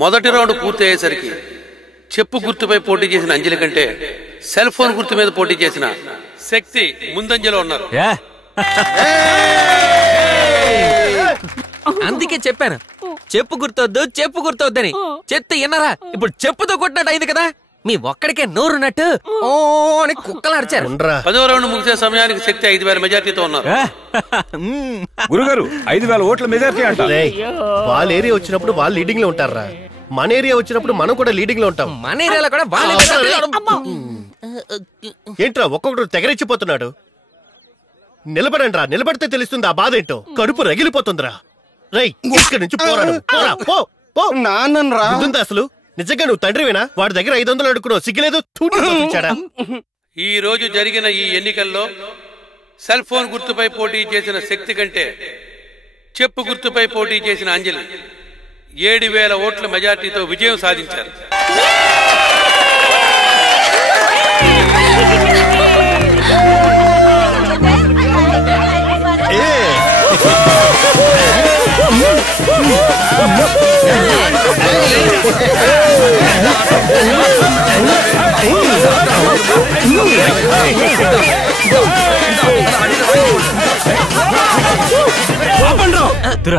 మొదటి రౌండ్ పూర్తి అయ్యేసరికి చెప్పు గుర్తుపై పోటీ చేసిన అంజలి కంటే సెల్ ఫోన్ గుర్తు మీద పోటీ చేసిన శక్తి ముందంజలో ఉన్నారు. అందుకే చెప్పాను చెప్పు గుర్తొద్దని. చెత్త విన్నరా? ఇప్పుడు చెప్పుతో కొట్టినట్టు అయింది కదా. మీ ఒక్కడికే నోరున్నట్టు ఓ అని కుక్కలు అరిచారు. 10వ రౌండ్ ముగిసే సమయానికి శక్తి 5,000 మెజార్టీతో ఉన్నారు. గురుగారు 5,000 ఓట్ల మెజార్టీ అంటారు. వాళ్ళ ఏరియా వచ్చినప్పుడు వాళ్ళు లీడింగ్ లో ఉంటారా? మన ఏరియా వచ్చినప్పుడు మనం కూడా లీడింగ్ లో ఉంటాం. మన ఏరియాలో కూడా ఏంట్రా ఒక్కొక్కడు తెగరెచ్చిపోతున్నాడు? నిలబడండి రా, నిలబడితే తెలుస్తుంది ఆ బాధ ఏంటో. కడుపు రగిలిపోతుందిరా. రై ఇక్కడి నుంచి పోరాడు. అసలు నిజంగా నువ్వు తండ్రివేనా? వాడి దగ్గర 500 అడుక్కున్నావు, సిగ్గులేదు? ఈ రోజు జరిగిన ఈ ఎన్నికల్లో సెల్ ఫోన్ గుర్తుపై పోటీ చేసిన శక్తి కంటే చెప్పు గుర్తుపై పోటీ చేసిన అంజలి 7,000 ఓట్ల మెజార్టీతో విజయం సాధించారు.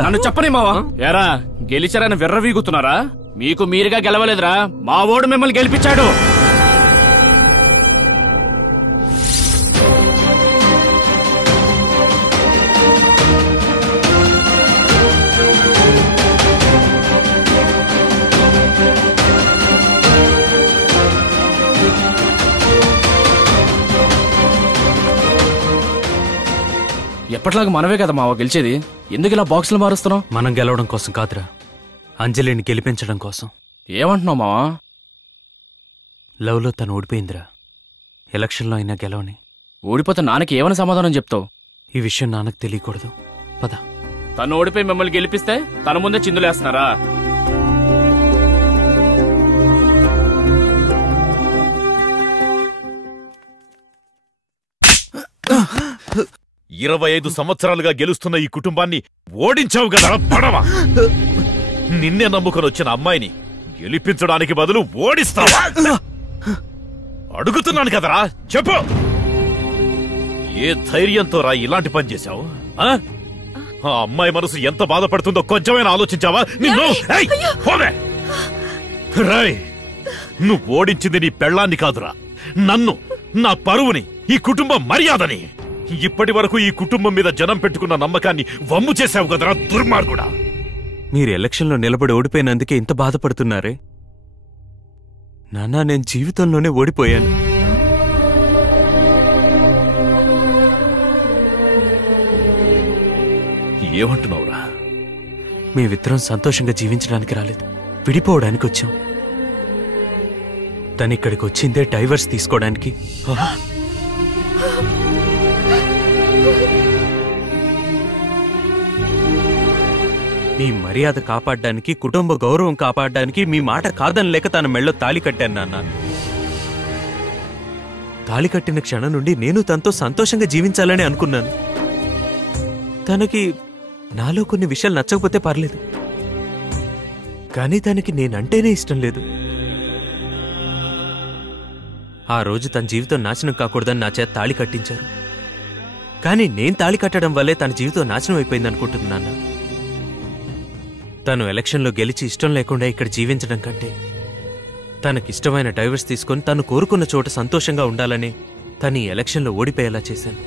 నన్ను చెప్పని మావా, ఎరా గెలిచారని విర్రవీగుతున్నారా? మీకు మీరుగా గెలవలేదురా, మా ఓడు మిమ్మల్ని గెలిపించాడు. ఎప్పట్లాగా మనవే కదా మావా గెలిచేది. ఎందుకు ఇలా బాక్సులు మారుస్తున్నావు? మనం గెలవడం కోసం కాదురా, అంజలిని గెలిపించడం కోసం. ఏమంటున్నావు మావా? లవ్లో తను ఓడిపోయిందిరా. ఎలక్షన్లో అయినా గెలవని. ఓడిపోతే నాన్నకి ఏమని సమాధానం చెప్తావు? ఈ విషయం నాన్నకు తెలియకూడదు. పద. తను ఓడిపోయి మిమ్మల్ని గెలిపిస్తే తన ముందే చిందులేస్తున్నారా? ఆ 25 సంవత్సరాలుగా గెలుస్తున్న ఈ కుటుంబాన్ని ఓడించావు కదా పడవ. నిన్నే నమ్ముకొని వచ్చిన అమ్మాయిని గెలిపించడానికి బదులు ఓడిస్తావా? అడుగుతున్నాను కదరా, చెప్పు. ఏ ధైర్యంతో రా ఇలాంటి పని చేశావు? ఆ అమ్మాయి మనసు ఎంత బాధపడుతుందో కొంచెమైనా ఆలోచించావా? నిన్ను రాయ్, నువ్వు ఓడించింది నీ పెళ్ళాన్ని కాదురా, నన్ను, నా పరువుని, ఈ కుటుంబ మర్యాదని. ఇప్పటి వరకు ఈ కుటుంబం మీద జనం పెట్టుకున్న నమ్మకాన్ని వమ్ము చేశావు కదరా దుర్మార్గుడా. మీరు ఎలక్షన్లో నిలబడి ఓడిపోయినందుకే ఇంత బాధపడుతున్నారే? నాన్నా, నేను జీవితంలోనే ఓడిపోయాను. ఏమంటున్నావురా? మేమిద్దరం సంతోషంగా జీవించడానికి రాలేదు, విడిపోవడానికి వచ్చాం. తనిక్కడికి వచ్చిందే డైవర్స్ తీసుకోవడానికి. మీ మర్యాద కాపాడడానికి, కుటుంబ గౌరవం కాపాడడానికి మీ మాట కాదని లేక తన మెళ్ళో తాళి కట్టాను నాన్న. తాళి కట్టిన క్షణం నుండి నేను తనతో సంతోషంగా జీవించాలని అనుకున్నాను. తనకి నాలో కొన్ని విషయాలు నచ్చకపోతే పర్లేదు, కానీ తనకి నేనంటేనే ఇష్టం లేదు. ఆ రోజు తన జీవితం నాశనం కాకూడదని నా చేత తాళి కట్టించారు. కానీ నేను తాళి కట్టడం వల్లే తన జీవితం నాశనం అయిపోయింది అనుకుంటున్నాను. తను ఎలక్షన్లో గెలిచి ఇష్టం లేకుండా ఇక్కడ జీవించడం కంటే తనకిష్టమైన డైవర్స్ తీసుకొని తను కోరుకున్న చోట సంతోషంగా ఉండాలని తను ఈ ఎలక్షన్లో ఓడిపోయేలా చేశాను.